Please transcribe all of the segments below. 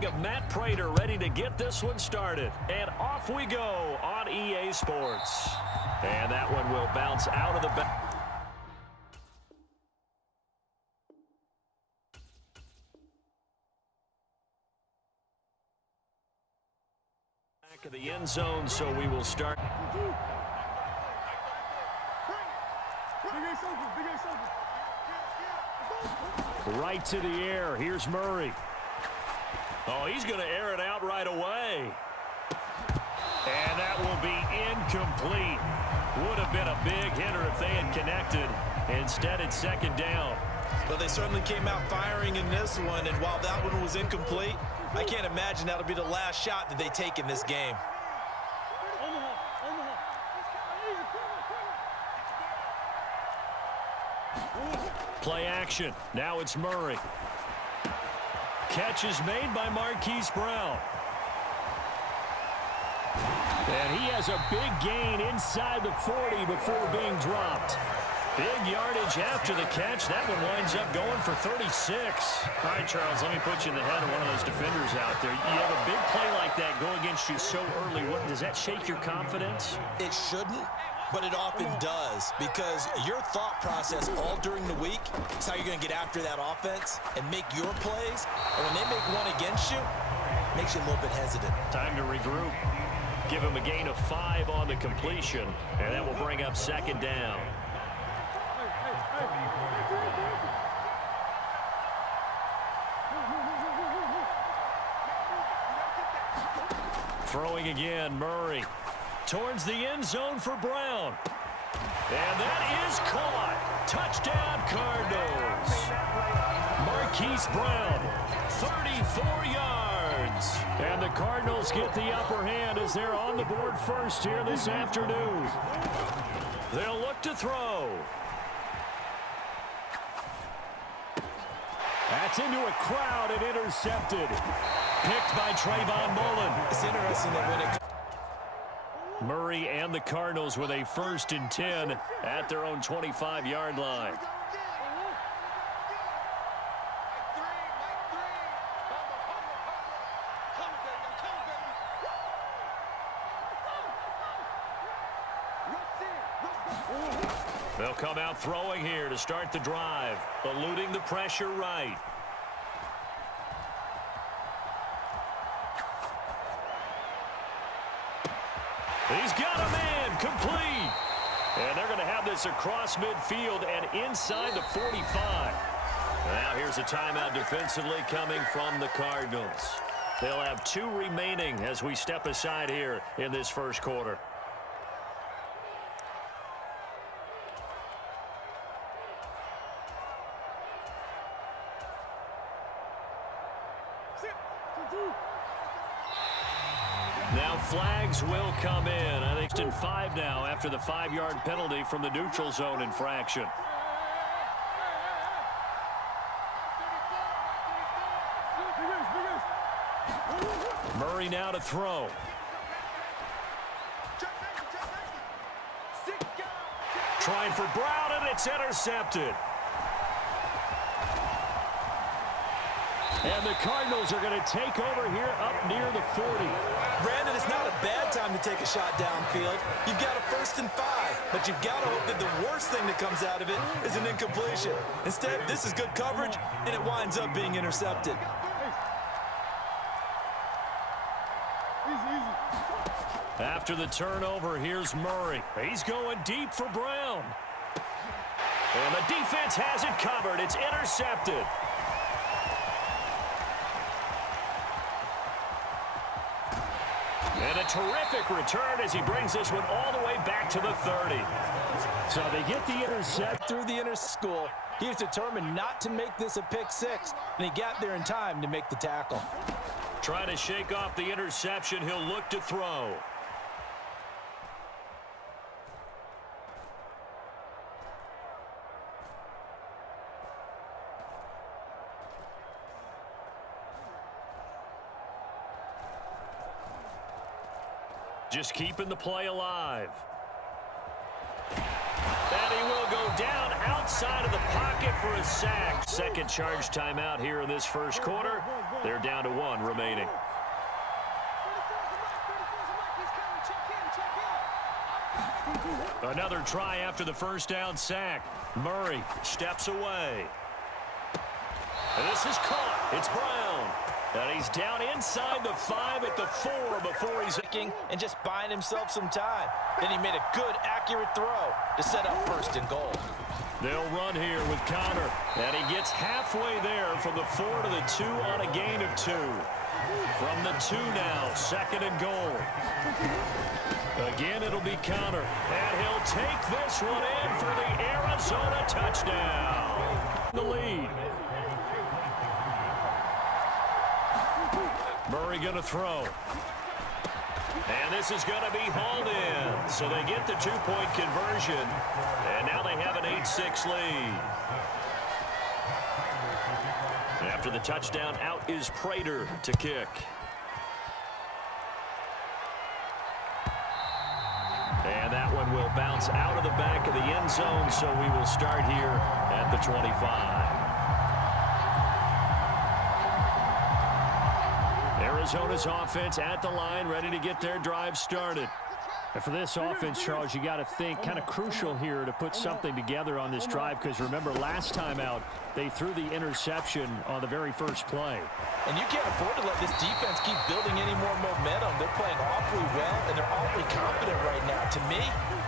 rig of Matt Prater ready to get this one started. And off we go on EA Sports. And that one will bounce out of the back of the end zone, so we will start. Right to the air. Here's Murray. Oh, he's going to air it out right away. And that will be incomplete. Would have been a big hitter if they had connected. Instead, it's second down. Well, they certainly came out firing in this one, and while that one was incomplete, I can't imagine that'll be the last shot that they take in this game. Play action. Now it's Murray. Catch is made by Marquise Brown. And he has a big gain inside the 40 before being dropped. Big yardage after the catch. That one winds up going for 36. All right, Charles, let me put you in the head of one of those defenders out there. You have a big play like that go against you so early. Does that shake your confidence? It shouldn't, but it often does, because your thought process all during the week is how you're going to get after that offense and make your plays. And when they make one against you, it makes you a little bit hesitant. Time to regroup. Give him a gain of 5 on the completion, and that will bring up second down. Throwing again, Murray. Towards the end zone for Brown. And that is caught. Touchdown, Cardinals. Marquise Brown, 34 yards. And the Cardinals get the upper hand as they're on the board first here this afternoon. They'll look to throw. That's into a crowd and intercepted. Picked by Trayvon Mullen. It's interesting that when it Murray and the Cardinals with a 1st and 10 at their own 25-yard line. They'll come out throwing here to start the drive, eluding the pressure right. He's got a man, complete. And they're going to have this across midfield and inside the 45. Now here's a timeout defensively coming from the Cardinals. They'll have 2 remaining as we step aside here in this first quarter. Now flags will come in. I think it's in 5 now after the 5-yard penalty from the neutral zone infraction. Murray now to throw. Trying for Brown, and it's intercepted. And the Cardinals are going to take over here up near the 40. Brandon, it's not a bad time to take a shot downfield. You've got a 1st and 5, but you've got to hope that the worst thing that comes out of it is an incompletion. Instead, this is good coverage, and it winds up being intercepted. After the turnover, here's Murray. He's going deep for Brown. And the defense has it covered. It's intercepted. And a terrific return as he brings this one all the way back to the 30. So they get the intercept through the inner school. He was determined not to make this a pick 6, and he got there in time to make the tackle. Trying to shake off the interception. He'll look to throw. Just keeping the play alive. And he will go down outside of the pocket for a sack. Second charge timeout here in this first quarter. They're down to 1 remaining. Another try after the first down sack. Murray steps away. And this is caught. It's Brown. And he's down inside the 5 at the 4 before he's kicking and just buying himself some time. Then he made a good, accurate throw to set up 1st and goal. They'll run here with Connor. And he gets halfway there from the 4 to the 2 on a gain of 2. From the 2 now, 2nd and goal. Again, it'll be Connor. And he'll take this one in for the Arizona touchdown. The lead. Murray going to throw. And this is going to be hauled in. So they get the 2-point conversion. And now they have an 8-6 lead. After the touchdown, out is Prater to kick. And that one will bounce out of the back of the end zone, so we will start here at the 25. Arizona's offense at the line, ready to get their drive started. And for this offense, Charles, you got to think kind of crucial here to put something together on this drive, because remember last time out they threw the interception on the very first play. And you can't afford to let this defense keep building any more momentum. They're playing awfully well, and they're awfully confident right now. To me,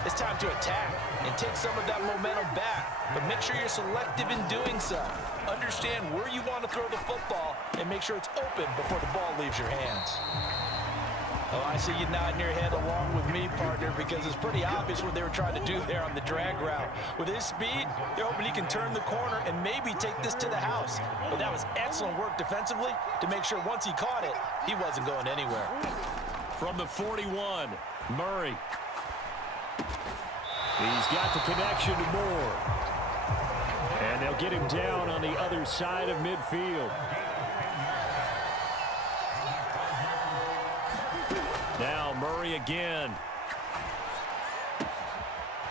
it's time to attack and take some of that momentum back. But make sure you're selective in doing so. Understand where you want to throw the football and make sure it's open before the ball leaves your hands. Oh, I see you nodding your head along with me, partner, because it's pretty obvious what they were trying to do there on the drag route. With his speed, they're hoping he can turn the corner and maybe take this to the house. But that was excellent work defensively to make sure once he caught it, he wasn't going anywhere. From the 41, Murray. He's got the connection to Moore. And they'll get him down on the other side of midfield. Now Murray again.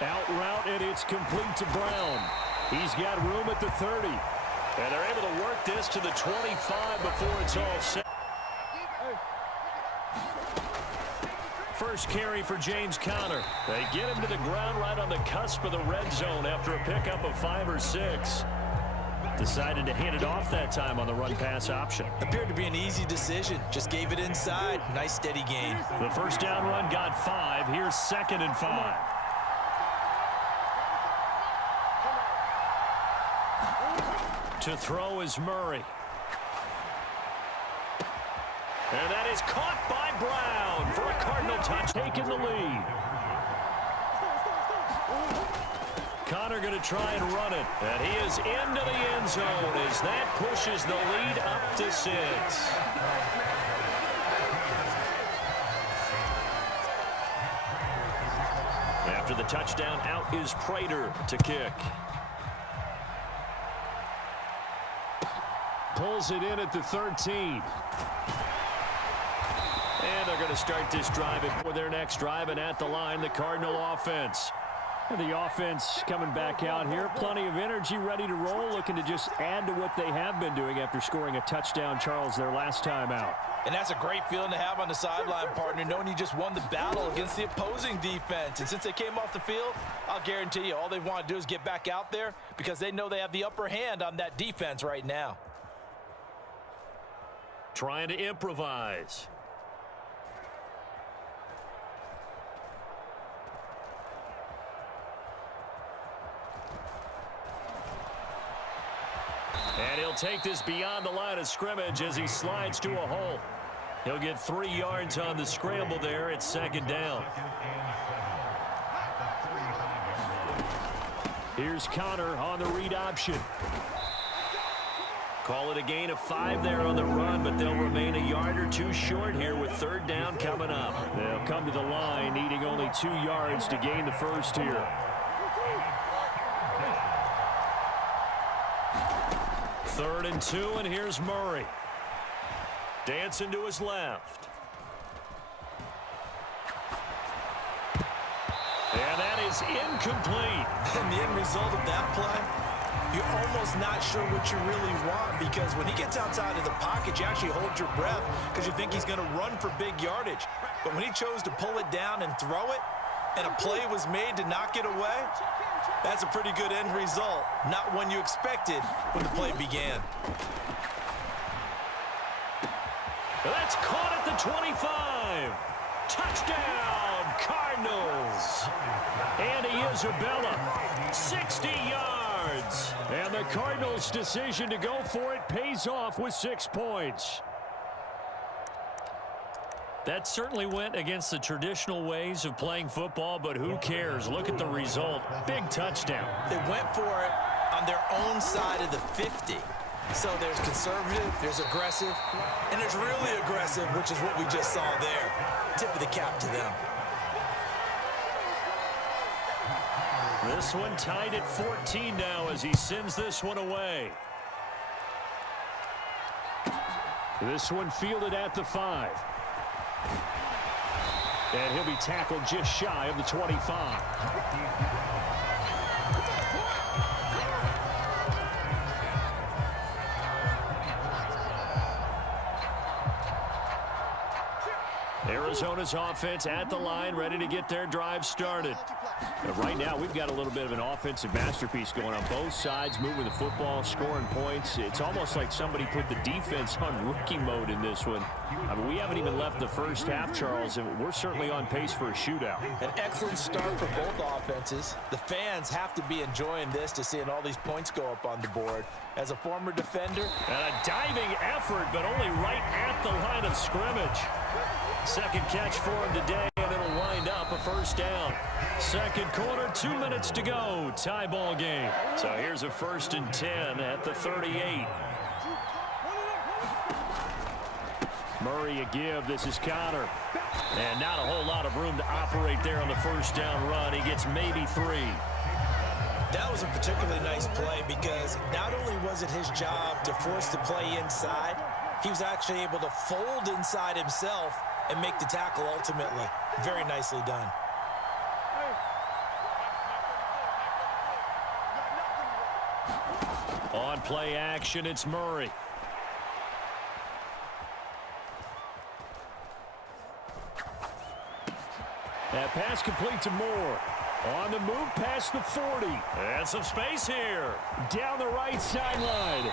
Out route, and it's complete to Brown. He's got room at the 30. And they're able to work this to the 25 before it's all set. First carry for James Conner. They get him to the ground right on the cusp of the red zone after a pickup of 5 or 6. Decided to hand it off that time on the run-pass option. Appeared to be an easy decision. Just gave it inside. Nice steady gain. The first down run got 5. Here's 2nd and 5. To throw is Murray. And that is caught by Brown for a Cardinal touch. Taking the lead. Connor going to try and run it. And he is into the end zone as that pushes the lead up to 6. After the touchdown, out is Prater to kick. Pulls it in at the 13. And they're going to start this drive for their next drive, and at the line, the Cardinal offense. And the offense coming back out here. Plenty of energy, ready to roll, looking to just add to what they have been doing after scoring a touchdown, Charles, their last time out. And that's a great feeling to have on the sideline, partner, knowing you just won the battle against the opposing defense. And since they came off the field, I'll guarantee you all they want to do is get back out there because they know they have the upper hand on that defense right now. Trying to improvise. And he'll take this beyond the line of scrimmage as he slides to a hole. He'll get 3 yards on the scramble there. It's 2nd down. Here's Connor on the read option. Call it a gain of 5 there on the run, but they'll remain a yard or 2 short here with 3rd down coming up. They'll come to the line needing only 2 yards to gain the first here. 3rd and 2, and here's Murray. Dancing to his left. And that is incomplete. And the end result of that play, you're almost not sure what you really want, because when he gets outside of the pocket, you actually hold your breath because you think he's going to run for big yardage. But when he chose to pull it down and throw it, and a play was made to knock it away, that's a pretty good end result. Not one you expected when the play began. That's caught at the 25. Touchdown, Cardinals. Andy Isabella, 60 yards. And the Cardinals' decision to go for it pays off with 6 points. That certainly went against the traditional ways of playing football, but who cares? Look at the result. Big touchdown. They went for it on their own side of the 50. So there's conservative, there's aggressive, and there's really aggressive, which is what we just saw there. Tip of the cap to them. This one tied at 14 now as he sends this one away. This one fielded at the 5. And he'll be tackled just shy of the 25. Arizona's offense at the line, ready to get their drive started. But right now, we've got a little bit of an offensive masterpiece going on both sides, moving the football, scoring points. It's almost like somebody put the defense on rookie mode in this one. I mean, we haven't even left the first half, Charles, and we're certainly on pace for a shootout. An excellent start for both offenses. The fans have to be enjoying this to seeing all these points go up on the board. As a former defender. And a diving effort, but only right at the line of scrimmage. Second catch for him today, and it'll wind up a first down. Second quarter, 2 minutes to go. Tie ball game. So here's a 1st and 10 at the 38. Murray a give. This is Connor. And not a whole lot of room to operate there on the first down run. He gets maybe 3. That was a particularly nice play because not only was it his job to force the play inside, he was actually able to fold inside himself and make the tackle ultimately. Very nicely done. On play action, it's Murray. That pass complete to Moore. On the move past the 40. And some space here. Down the right sideline.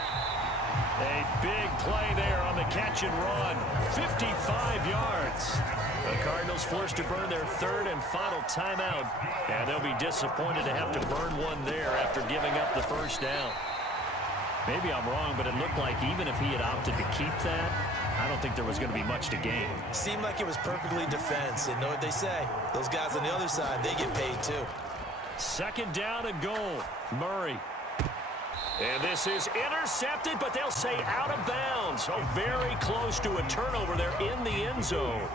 A big play there on the catch and run. 55 yards. The Cardinals forced to burn their 3rd and final timeout. And they'll be disappointed to have to burn one there after giving up the first down. Maybe I'm wrong, but it looked like even if he had opted to keep that, I don't think there was going to be much to gain. Seemed like it was perfectly defense. And know what they say. Those guys on the other side, they get paid too. Second down and goal. Murray. And this is intercepted, but they'll say out of bounds. So very close to a turnover there in the end zone.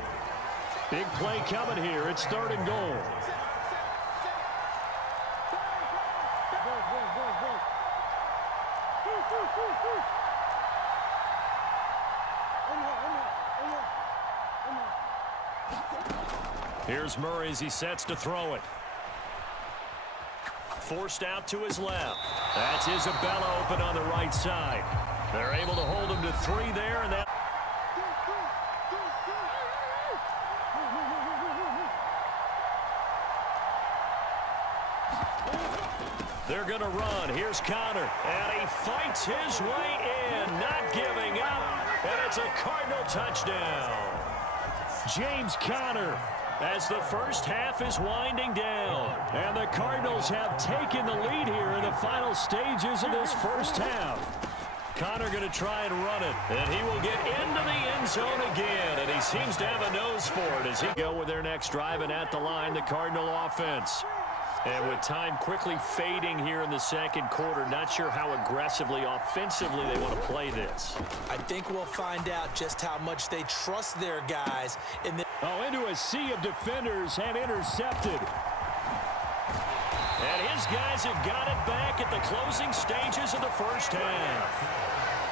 Big play coming here. It's 3rd and goal. Here's Murray as he sets to throw it. Forced out to his left. That's Isabella open on the right side. They're able to hold him to 3 there, and that. They're going to run. Here's Connor, and he fights his way in, not giving up, and it's a Cardinal touchdown. James Conner, as the first half is winding down. And the Cardinals have taken the lead here in the final stages of this first half. Connor going to try and run it. And he will get into the end zone again. And he seems to have a nose for it as he go with their next drive. And at the line, the Cardinal offense. And with time quickly fading here in the second quarter, not sure how aggressively, offensively they want to play this. I think we'll find out just how much they trust their guys in the. Oh, into a sea of defenders and intercepted. And his guys have got it back at the closing stages of the first half.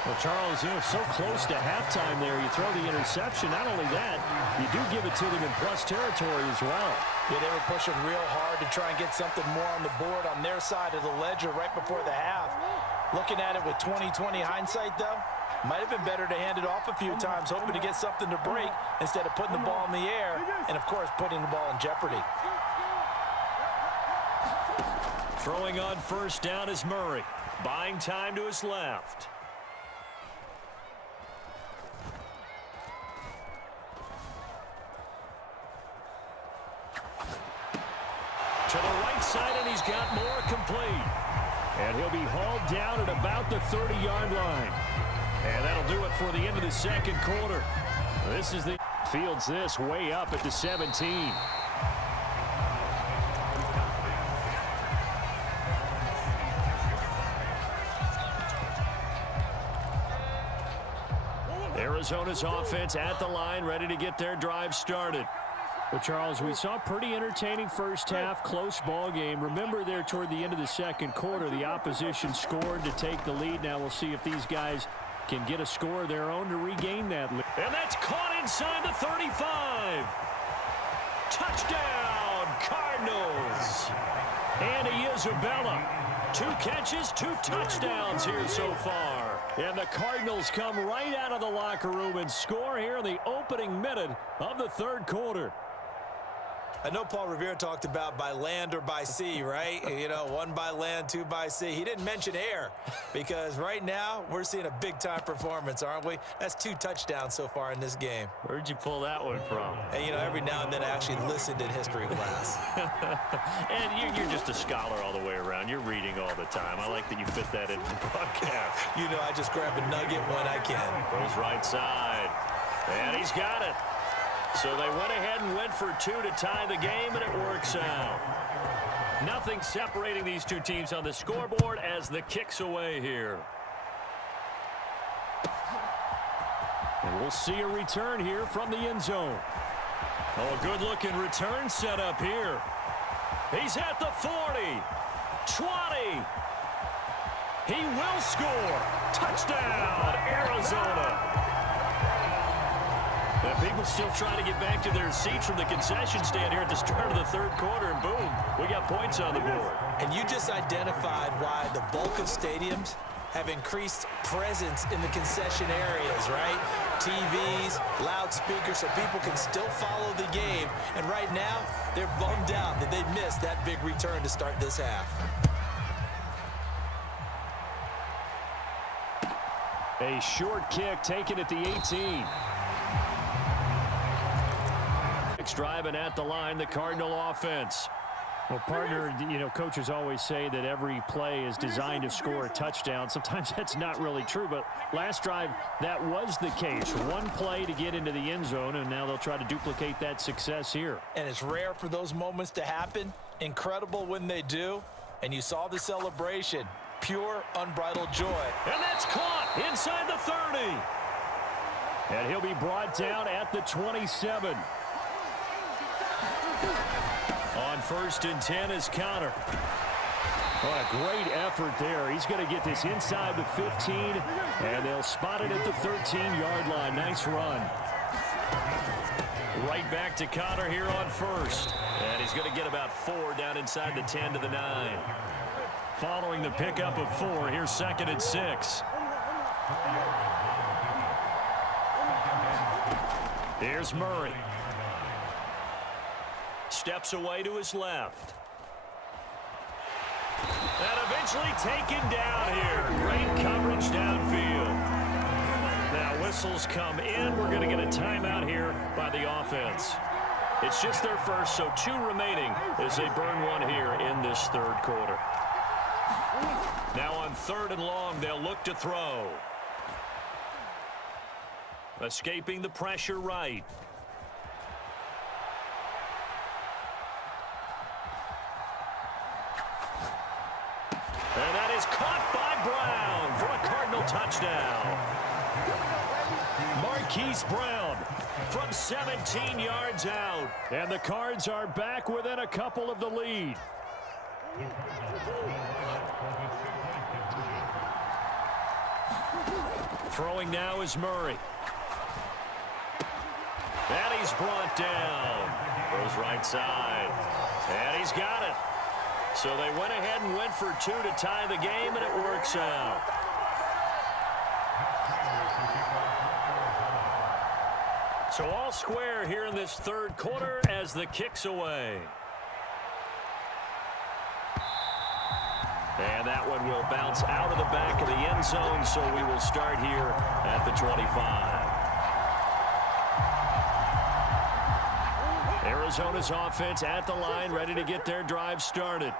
Well, Charles, so close to halftime there. You throw the interception. Not only that, you do give it to them in plus territory as well. Yeah, they were pushing real hard to try and get something more on the board on their side of the ledger right before the half. Looking at it with 20/20 hindsight, though, might have been better to hand it off a few times, hoping to get something to break instead of putting the ball in the air and, of course, putting the ball in jeopardy. Throwing on first down is Murray. Buying time to his left. To the right side, and he's got more complete. And he'll be hauled down at about the 30-yard line. And that'll do it for the end of the second quarter. This is the fields this way up at the 17. Arizona's offense at the line, ready to get their drive started. Well, Charles, we saw a pretty entertaining first half, close ball game. Remember there toward the end of the second quarter, the opposition scored to take the lead. Now we'll see if these guys can get a score of their own to regain that lead. And that's caught inside the 35. Touchdown, Cardinals. And Isabella. 2 catches, 2 touchdowns here so far. And the Cardinals come right out of the locker room and score here in the opening minute of the third quarter. I know Paul Revere talked about by land or by sea, right? You know, 1 by land, 2 by sea. He didn't mention air because right now we're seeing a big-time performance, aren't we? That's 2 touchdowns so far in this game. Where'd you pull that one from? And, you know, every now and then I actually listened in history class. And you're just a scholar all the way around. You're reading all the time. I like that you fit that into the broadcast. You know, I just grab a nugget when I can. Goes right side. And he's got it. So they went ahead and went for 2 to tie the game, and it works out. Nothing separating these two teams on the scoreboard as the kick's away here. And we'll see a return here from the end zone. Oh, a good-looking return set up here. He's at the 40, 20. He will score. Touchdown, Arizona. And people still trying to get back to their seats from the concession stand here at the start of the third quarter, and boom, we got points on the board. And you just identified why the bulk of stadiums have increased presence in the concession areas, right? TVs, loudspeakers, so people can still follow the game. And right now, they're bummed out that they missed that big return to start this half. A short kick taken at the 18. Driving at the line, the Cardinal offense. Well, partner, you know, coaches always say that every play is designed to score a touchdown. Sometimes that's not really true, but last drive, that was the case. 1 play to get into the end zone, and now they'll try to duplicate that success here. And it's rare for those moments to happen. Incredible when they do. And you saw the celebration. Pure, unbridled joy. And that's caught inside the 30. And he'll be brought down at the 27. On 1st and 10 is Connor. What a great effort there. He's going to get this inside the 15, and they'll spot it at the 13-yard line. Nice run. Right back to Connor here on 1st. And he's going to get about 4 down inside the 10 to the 9. Following the pickup of 4, here's 2nd and 6. Here's Murray. Steps away to his left. And eventually taken down here. Great coverage downfield. Now whistles come in. We're going to get a timeout here by the offense. It's just their first, so 2 remaining as they burn 1 here in this third quarter. Now on 3rd and long, they'll look to throw. Escaping the pressure right. And that is caught by Brown for a Cardinal touchdown. Marquise Brown from 17 yards out. And the Cards are back within a couple of the lead. Throwing now is Murray. And he's brought down. Goes right side. And he's got it. So they went ahead and went for 2 to tie the game, and it works out. So all square here in this third quarter as the kick's away. And that one will bounce out of the back of the end zone, so we will start here at the 25. Arizona's offense at the line, ready to get their drive started.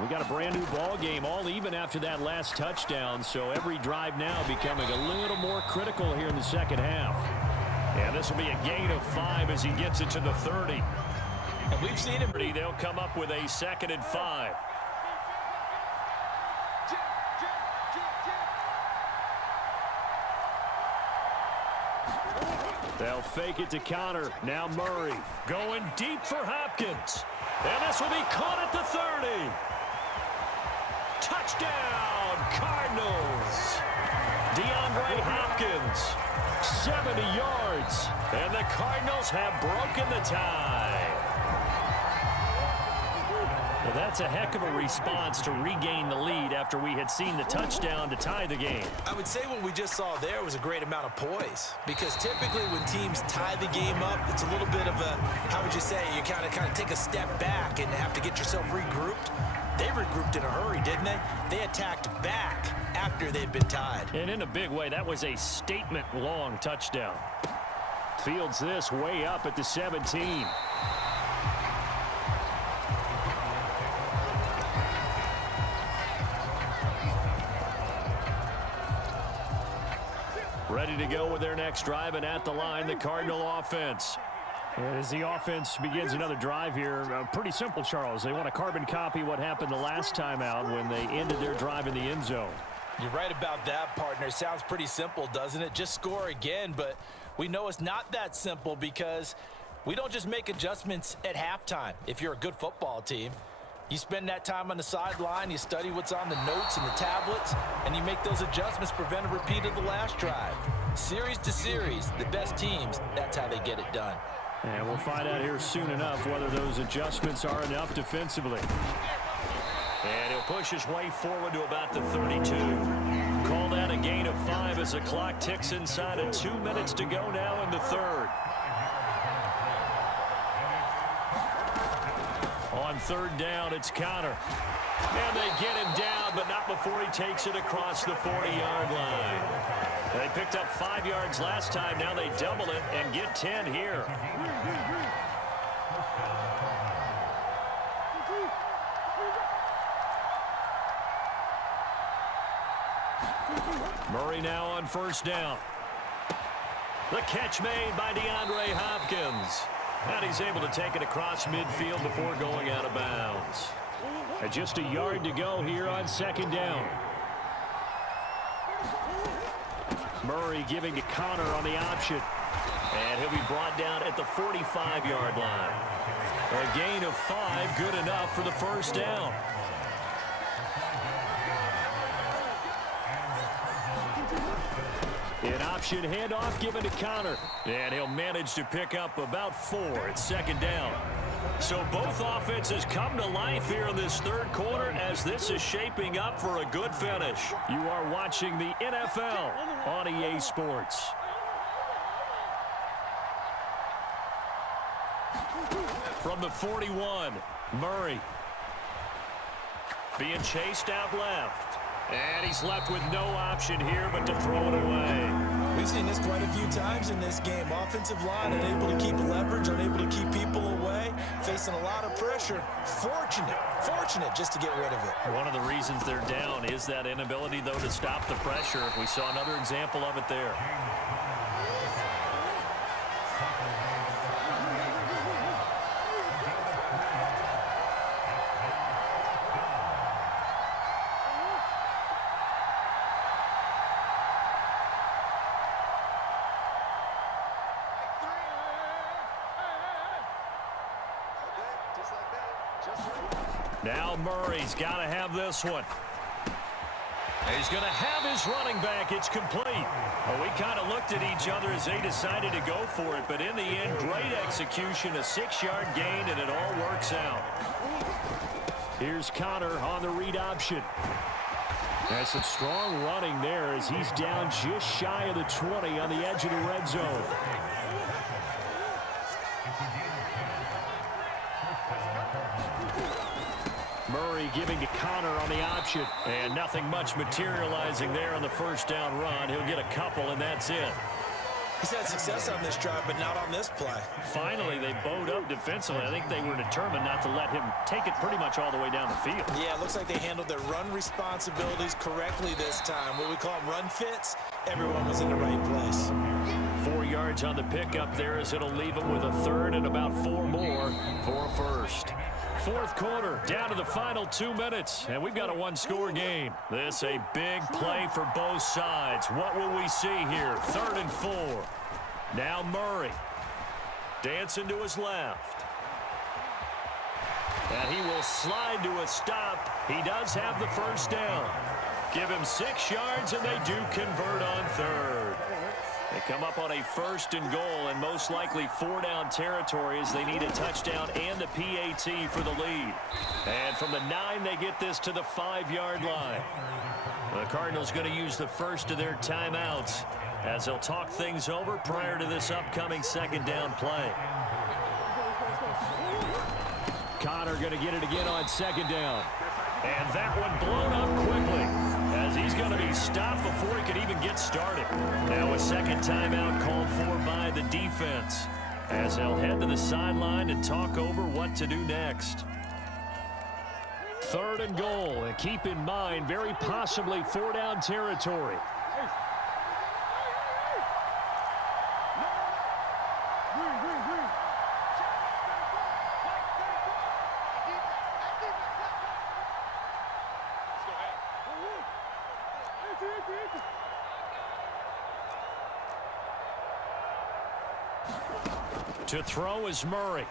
We got a brand new ball game, all even after that last touchdown, so every drive now becoming a little more critical here in the second half. And this will be a gain of 5 as he gets it to the 30. And we've seen him. They'll come up with a 2nd and 5. They'll fake it to Connor. Now Murray going deep for Hopkins. And this will be caught at the 30. Touchdown, Cardinals. DeAndre Hopkins, 70 yards. And the Cardinals have broken the tie. Well, that's a heck of a response to regain the lead after we had seen the touchdown to tie the game. I would say what we just saw there was a great amount of poise, because typically when teams tie the game up, it's a little bit of a, how would you say, you kind of take a step back and have to get yourself regrouped. They regrouped in a hurry, didn't they? They attacked back after they'd been tied. And in a big way, that was a statement-long touchdown. Fields this way up at the 17. Ready to go with their next drive, and at the line, the Cardinal offense. And as the offense begins another drive here, pretty simple, Charles. They want to carbon copy what happened the last time out when they ended their drive in the end zone. You're right about that, partner. Sounds pretty simple, doesn't it? Just score again, but we know it's not that simple because we don't just make adjustments at halftime if you're a good football team. You spend that time on the sideline, you study what's on the notes and the tablets, and you make those adjustments, prevent a repeat of the last drive. Series to series, the best teams, that's how they get it done. And we'll find out here soon enough whether those adjustments are enough defensively. And he'll push his way forward to about the 32. Call that a gain of 5 as the clock ticks inside of 2 minutes to go now in the third. On third down, it's Connor. And they get him down, but not before he takes it across the 40-yard line. They picked up 5 yards last time. Now they double it and get 10 here. Murray now on first down. The catch made by DeAndre Hopkins. And he's able to take it across midfield before going out of bounds. And just a yard to go here on second down. Murray giving to Connor on the option. And he'll be brought down at the 45-yard line. A gain of 5, good enough for the first down. An option handoff given to Connor. And he'll manage to pick up about 4 at second down. So both offenses come to life here in this third quarter as this is shaping up for a good finish. You are watching the NFL on EA Sports. From the 41, Murray being chased out left. And he's left with no option here but to throw it away. We've seen this quite a few times in this game. Offensive line unable to keep leverage, unable to keep people away, facing a lot of pressure. Fortunate just to get rid of it. One of the reasons they're down is that inability, though, to stop the pressure. We saw another example of it there. Now Murray's got to have this one. He's going to have his running back. It's complete. Well, we kind of looked at each other as they decided to go for it, but in the end, great execution, a 6-yard gain, and it all works out. Here's Connor on the read option. That's some strong running there as he's down just shy of the 20 on the edge of the red zone. Murray giving to Connor on the option. And nothing much materializing there on the first down run. He'll get a couple, and that's it. He's had success on this drive, but not on this play. Finally, they bowed up defensively. I think they were determined not to let him take it pretty much all the way down the field. Yeah, it looks like they handled their run responsibilities correctly this time. What we call them run fits, everyone was in the right place. 4 yards on the pickup there as it'll leave him with a third and about 4 more for a first. Fourth quarter, down to the final 2 minutes, and we've got a one-score game. This a big play for both sides. What will we see here? 3rd and 4. Now Murray. Dancing to his left. And he will slide to a stop. He does have the first down. Give him 6 yards, and they do convert on 3rd. They come up on a 1st and goal, and most likely 4-down territory as they need a touchdown and a PAT for the lead. And from the 9, they get this to the 5-yard line. The Cardinals going to use the first of their timeouts as they'll talk things over prior to this upcoming 2nd down play. Connor going to get it again on 2nd down. And that one blown up quickly as he's going to be stopped before he could even get started. Now a 2nd timeout called for by the defense as they'll head to the sideline and talk over what to do next. 3rd and goal, and keep in mind, very possibly 4-down territory. To throw is Murray.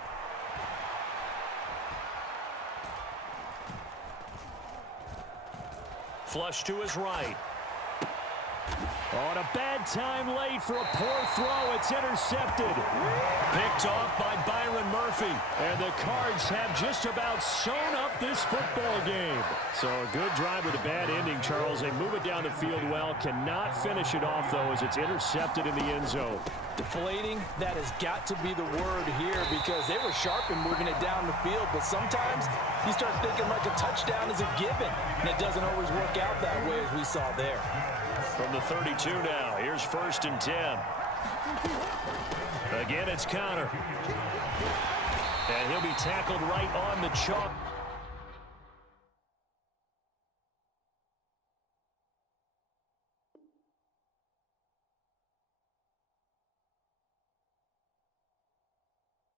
Flush to his right. On a bad time late for a poor throw. It's intercepted. Picked off by Byron Murphy. And the Cards have just about sewn up this football game. So a good drive with a bad ending, Charles. They move it down the field well. Cannot finish it off, though, as it's intercepted in the end zone. Deflating, that has got to be the word here because they were sharp in moving it down the field, but sometimes you start thinking like a touchdown is a given, and it doesn't always work out that way as we saw there. From the 32 now, here's 1st and 10. Again, it's Connor. And he'll be tackled right on the chalk.